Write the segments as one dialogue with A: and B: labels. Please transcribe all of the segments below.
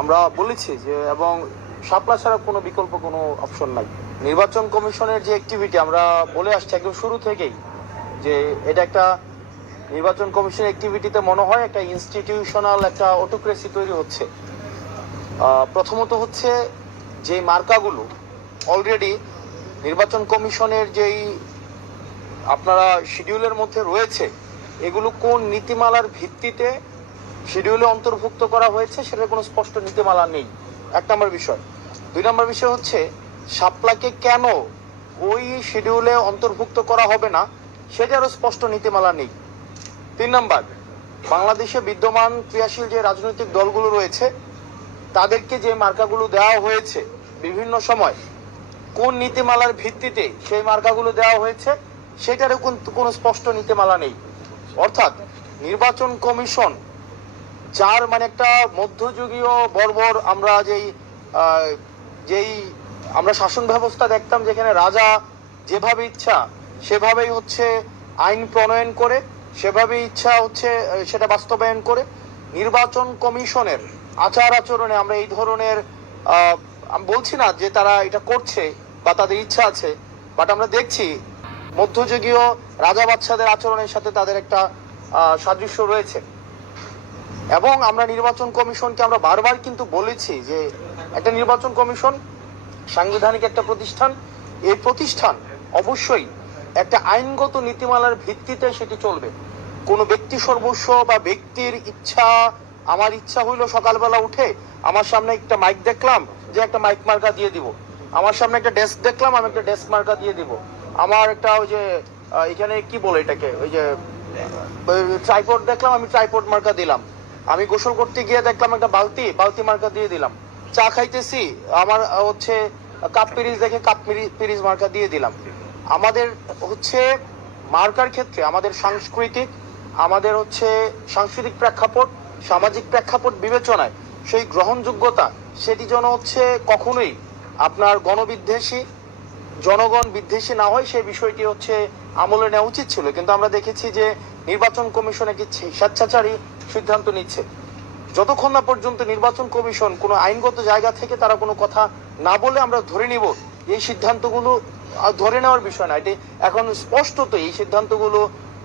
A: আমরা বলেছি যে, এবং শাপলা ছাড়া কোনো বিকল্প কোনো অপশন নাই। নির্বাচন কমিশনের যে অ্যাক্টিভিটি আমরা বলে আসছি একদম শুরু থেকেই যে, এটা একটা নির্বাচন কমিশনের অ্যাক্টিভিটিতে মনে হয় একটা ইনস্টিটিউশনাল একটা অটোক্রেসি তৈরি হচ্ছে। প্রথমত হচ্ছে যে মার্কাগুলো অলরেডি নির্বাচন কমিশনের যেই আপনারা শিডিউলের মধ্যে রয়েছে, এগুলো কোন নীতিমালার ভিত্তিতে শিডিউলে অন্তর্ভুক্ত করা হয়েছে, সেটার কোনো স্পষ্ট নীতিমালা নেই। এক নম্বর বিষয়। দুই নম্বর বিষয় হচ্ছে শাপলাকে কেন ওই শিডিউলে অন্তর্ভুক্ত করা হবে না সেটারও স্পষ্ট নীতিমালা নেই। তিন নম্বর, বাংলাদেশে বিদ্যমান ক্রিয়াশীল যে রাজনৈতিক দলগুলো রয়েছে, তাদেরকে যে মার্কাগুলো দেওয়া হয়েছে বিভিন্ন সময়, কোন নীতিমালার ভিত্তিতে সেই মার্কাগুলো দেওয়া হয়েছে, সেটারও কোনো স্পষ্ট নীতিমালা নেই। অর্থাৎ, নির্বাচন কমিশন যার মানে একটা মধ্যযুগীয় বর্বর আমরা যেই যেই আমরা শাসন ব্যবস্থা দেখতাম যেখানে রাজা যেভাবে ইচ্ছা সেভাবেই হচ্ছে আইন প্রণয়ন করে, সেভাবে ইচ্ছা হচ্ছে সেটা বাস্তবায়ন করে। নির্বাচন কমিশনের আচার আচরণে আমরা এই ধরনের আমি বলছি না যে তারা এটা করছে বা তাদের ইচ্ছা আছে বাট আমরা দেখছি মধ্যযুগীয় রাজা বাচ্চাদের আচরণের সাথে তাদের একটা সাদৃশ্য রয়েছে। এবং আমরা নির্বাচন কমিশনকে আমরা বারবার কিন্তু বলেছি যে একটা নির্বাচন কমিশন সাংবিধানিক একটা প্রতিষ্ঠান, এই প্রতিষ্ঠান অবশ্যই একটা আইনগত নীতিমালার ভিত্তিতে সেটি চলবে। কোনো ব্যক্তি সর্বস্ব বা ব্যক্তির ইচ্ছা, আমার ইচ্ছা হইল সকালবেলা উঠে আমার সামনে একটা মাইক দেখলাম যে একটা মাইক মার্কা দিয়ে দিব। আমার সামনে একটা ডেস্ক দেখলাম, আমি একটা ডেস্ক মার্কা দিয়ে দিব। আমার একটা ওই যে এখানে কি বলে এটাকে? ওই যে ট্রাইপড দেখলাম, আমি ট্রাইপড মার্কা দিলাম। আমি গোসল করতে গিয়ে দেখলাম একটা বালতি বালতি মার্কা দিয়ে দিলাম। চা খাইতেছি, আমার হচ্ছে কাপ পিরিজ দেখে কাপ পিরিজ মার্কা দিয়ে দিলাম। আমাদের হচ্ছে মার্কার ক্ষেত্রে, আমাদের সাংস্কৃতিক, আমাদের হচ্ছে সাংস্কৃতিক প্রেক্ষাপট, সামাজিক প্রেক্ষাপট বিবেচনায় সেই গ্রহণযোগ্যতা, সেটি যেন হচ্ছে কখনোই আপনার গণবিদ্বেষী জনগণ বিদ্বেষী না হয়, সেই বিষয়টি হচ্ছে আমলে নেওয়া উচিত ছিল। কিন্তু আমরা দেখেছি যে নির্বাচন কমিশন একটি স্বেচ্ছাচারী সিদ্ধান্ত নিচ্ছে। যতক্ষণ না পর্যন্ত নির্বাচন কমিশন কোনো আইনগত জায়গা থেকে তারা কোনো কথা না বলে আমরা ধরে নিব, এই সিদ্ধান্তগুলো ধরে নেওয়ার বিষয় না। এটি এখন স্পষ্টত এই সিদ্ধান্তগুলো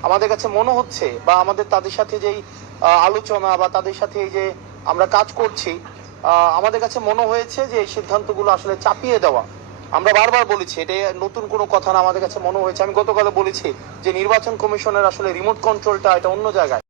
A: আমাদের কাছে মনে হচ্ছে বা আমাদের তাদের সাথে যেই আলোচনা বা তাদের সাথে এই যে আমরা কাজ করছি আমাদের কাছে মনে হয়েছে যে এই সিদ্ধান্তগুলো আসলে চাপিয়ে দেওয়া আমরা বারবার বলেছি এটা নতুন কোনো কথা না আমাদের কাছে মনে হয়েছে। আমি গতকাল বলেছি যে নির্বাচন কমিশনের আসলে রিমোট কন্ট্রোলটা এটা অন্য জায়গায়।